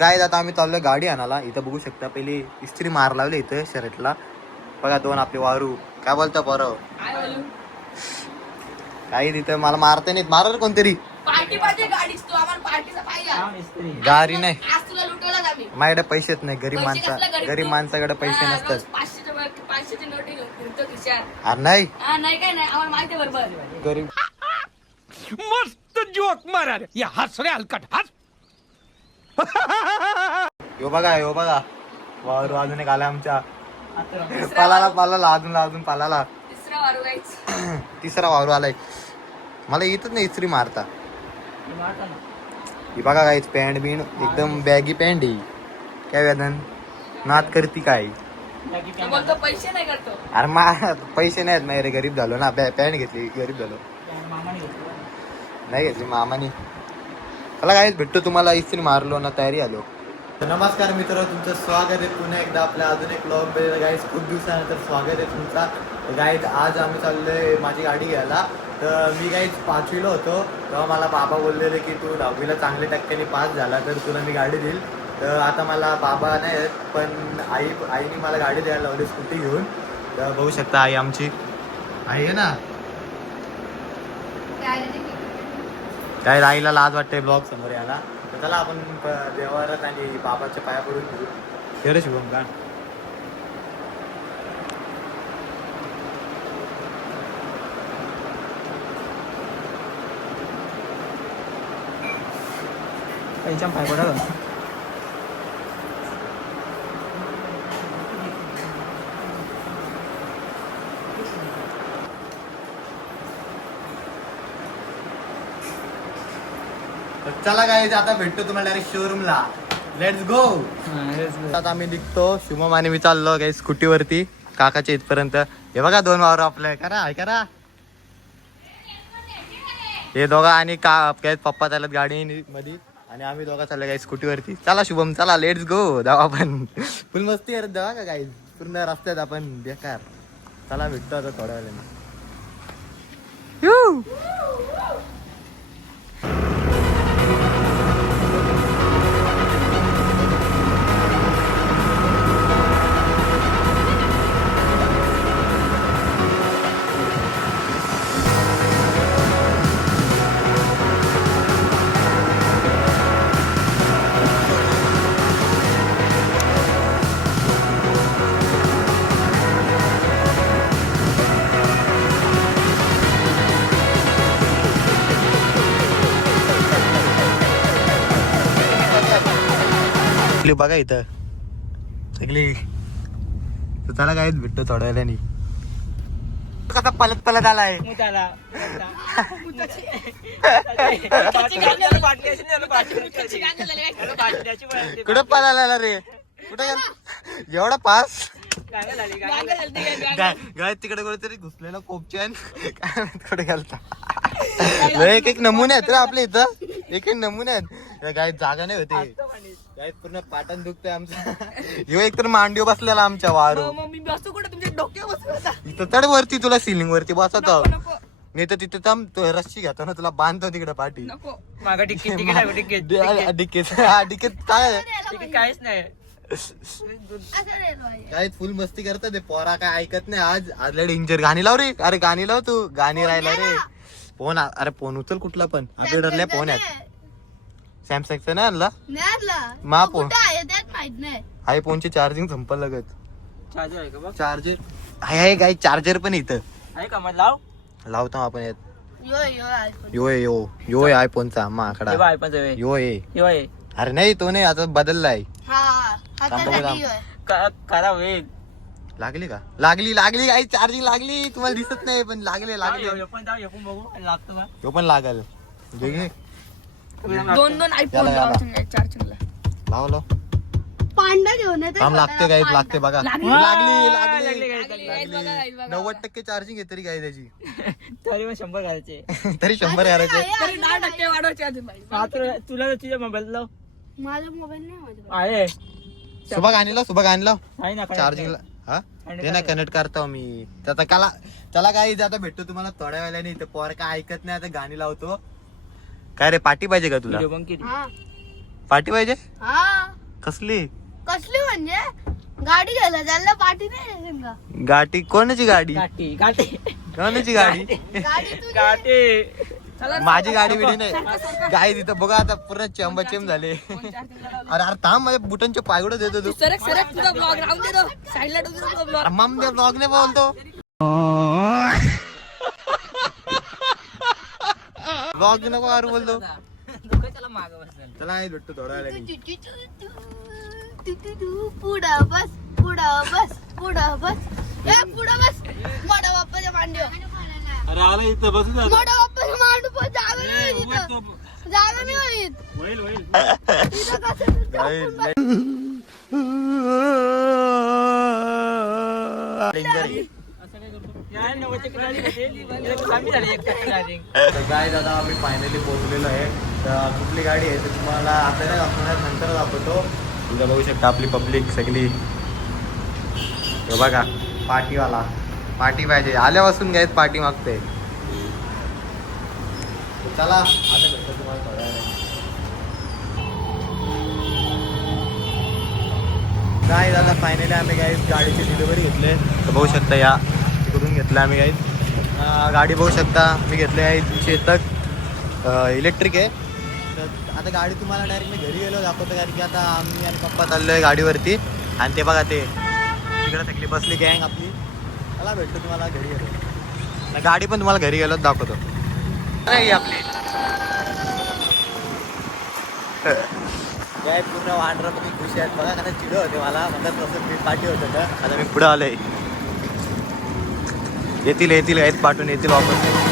काय आता आम्ही चाललोय गाडी आणायला. इथं बघू शकता पहिली इस्त्री मार लावली इथं शर्टला. बघा दोन आपले वारू. काय बोलता पोरं? काही तिथं मला मारते नाहीत. मारल कोणतरी. पार्टी पाहिजे गाडीच तू आम्हाला पार्टीचा पाहिजे. गाडी नाही आज तुला लुटवलं आम्ही. माझ्याकडे पैसेच नाही. गरीब माणसाकडे पैसे नसतात. 500ची नोट घेऊन फिरतो खिशात. अरे नाही नाही काय नाही आम्हाला माहिती आहे बरोबर. गरीब मस्त जोक मारा रे. या हस रे हलकट हस. यो बघा वारू अजून एक आला आमच्या पालाला अजून पालाला तिसरा वारू गायच. तिसरा वारू आलाय. मला येतच नाही इस्त्री मारता. ही बघा काहीच पॅन्ट बिन एकदम बॅगी पॅन्ट ही. काय वेदन नाद करती काय? बोलतो पैसे नाही करतो. अरे पैसे नाहीत नाही रे. गरीब झालो ना. पॅन्ट घेतली गरीब झालो. नाही घेतली मामाने. मला काहीच भेटतो तुम्हाला इस्त्री मारलो ना तयारी आलो. नमस्कार मित्र, तुमचं स्वागत आहे पुन्हा एकदा आपल्या अजून एक ब्लॉग मध्ये. गाईज खूप दिवसानंतर स्वागत आहे तुमचा. गाईज आज आम्ही चाललोय माझी गाडी घ्यायला. तर मी गाईज 5वीला होतो तेव्हा मला बाबा बोललेले की तू 10वीला चांगल्या टक्क्याने पास झाला तर तुला मी गाडी देईल. तर आता मला बाबा नाही आहेत पण आईने मला गाडी द्यायला लावली स्कूटी घेऊन. तर बघू शकता आई आमची आई आहे ना. काय आईला लाज वाटते ब्लॉग समोर यायला. तर चला आपण देवारात आणि बाबाच्या पाया पडून घेऊ. खरं शुभम का पाय पडा. चला गाईज आता भेटतो तुम्हाला डायरेक्ट शोरूमला. Let's go. आता आम्ही निघतो. शुभम आणि मी चाललो काही स्कूटीवरती काकाच्या इथपर्यंत. हे बघा दोन वावर आपलं. करा हे दोघा आणि काय पप्पा चालत गाडी मध्ये आणि आम्ही दोघा चाललो काही स्कूटीवरती. चला शुभम चला लेट्स गो. जाऊ आपण फुल मस्ती करत जावा का काही पूर्ण रस्त्यात आपण बेकार. चला भेटतो आता थोड्या वेळाने. बघा इथं सगळी. त्याला काहीच भेटतो थोड्या वेळाने. कसा पलत आलाय. कुठं पळाला रे? कुठं एवढा पास गाय तिकडे कुठेतरी घुसलेला कोपच्यान काय कुठे गेलता. एक नमुने आहेत रे आपल्या इथं. एक नमुने आहेत. काय जागा नाही होते. काय पूर्ण पाटण दुखतंय आमचं. ह्यो एक तर मांडीव बसलेला आमच्या वारू. मी बसतो कुठे तुमच्या डोक्यावर बसतो. इथं तड वरती तुला सिलिंग वरती बसत नाही तर तिथे थांब. रस्सी घेतो ना तुला बांधतो तिकडे पाठी. नको मागा डिकेट डिकेत काय काहीच नाही. काय फुल मस्ती करतात ते पोरा. काय ऐकत नाही. आज लय डेंजर. गाणी लाव रे. अरे गाणी लाव तू. गाणी राहिला रे. फोन अरे फोन उचल कुठला पण. आपल्या डरल्या फोन आहेत. सॅमसंगचा नाही आणला मा फोन. आहे फोनची चार्जिंग संपल लगत. चार्जर आहे का बघ. चार्जर आहे काय. चार्जर पण इथं आहे का मग लाव. लावतो आपण यात. यो आयफोनचा माकडा. यो आहे. अरे नाही तो नाही आता बदललाय. करा वेग लागली का. लागली काही चार्जिंग लागली. तुम्हाला दिसत नाही पण लागले पण बघू लागतो का. तो पण लागल. दोन आयफोन चार्जिंगला लाव पांडा घेऊन थांब. लागते काही लागते बघा. लागली 90% चार्जिंग आहे तरी काय त्याची. तरी मग 100 घालायचे. तरी 100 घालायचे. तरी 10% वाढवायचे अजून पाहिजे. तुला तुझ्या मोबाईल लाव. माझा मोबाईल नाही माझा आहे सुबह गाणी लाव आहे ना चार्जिंगला. हा ते नाही कनेक्ट करतो मी. आता चला काही आता भेटतो तुम्हाला थोड्या वेळाने. इथं पोर काय ऐकत नाही. आता गाणी लावतो. काय रे पार्टी पाहिजे का तुला. हा पार्टी पाहिजे हा कसली कसली म्हणजे गाडी घ्यायला चाललं पाठी नाही का गाठी कोणाची गाडी गाठी गाठी कोणाची गाडी गाडी तुझी. गाठी माझी गाडी बिडी नाही गाय तिथं बघा आता पूर्ण चेंब झाले अरे अरे थांब माझ्या बुटांचे पायगुडं देतो तू सरक सरक तुझा ब्लॉग राहून दे तो साईडला ठेवतो ब्लॉग मग त्या ब्लॉग नाही बोलतो ब्लॉग नको मारू बोलतो त्याला माग बसेल चला आहे भेटतो थोडा वेळाने. पुढं बस पुढं बस पुढं बस ए पुढं बस मोठा बाप्पाच्या मांडीवर अरे आला इथं बसू मोठा बाप्पाच्या मांडीवर जागा नाही होईल इथं. जागा नाही होईल होईल होईल इथं कसं जाईल. Danger आहे. तर काय दादा आम्ही फायनली पोहोचलेलो आहे तर कुठली गाडी आहे तर तुम्हाला आता नाही दाखवणार नंतर दाखवतो तुझं बघू शकता आपली पब्लिक सगळी हे बघा पार्टीवाला पार्टी पाहिजे आल्यापासून घ्यायच पार्टी मागते तर चला आता भेटतो तुम्हाला थोड्या वेळाने. काय दादा फायनली आम्ही काही गाडीची डिलिव्हरी घेतली तर बघू शकता या तिकडून घेतलं आम्ही काही गाडी बघू शकता मी घेतली आहे चेतक इलेक्ट्रिक आहे तर आता गाडी तुम्हाला डायरेक्ट मी घरी गेलो दाखवतो कारण की आता आम्ही आणि पप्पा चाललो आहे गाडीवरती आणि ते बघा ते तिकडे सगळी बसली गँग आपली मला भेटतो तुम्हाला घरी गेलो नाही गाडी पण तुम्हाला घरी गेलो दाखवतो नाही आपली काय पूर्ण वांढरापैकी खुशी आहेत बघा कारण चिड होते मला म्हणतात तसं मी पाठी होतं का आता मी पुढं आलोय येतील आहेत पाठवून येतील वापस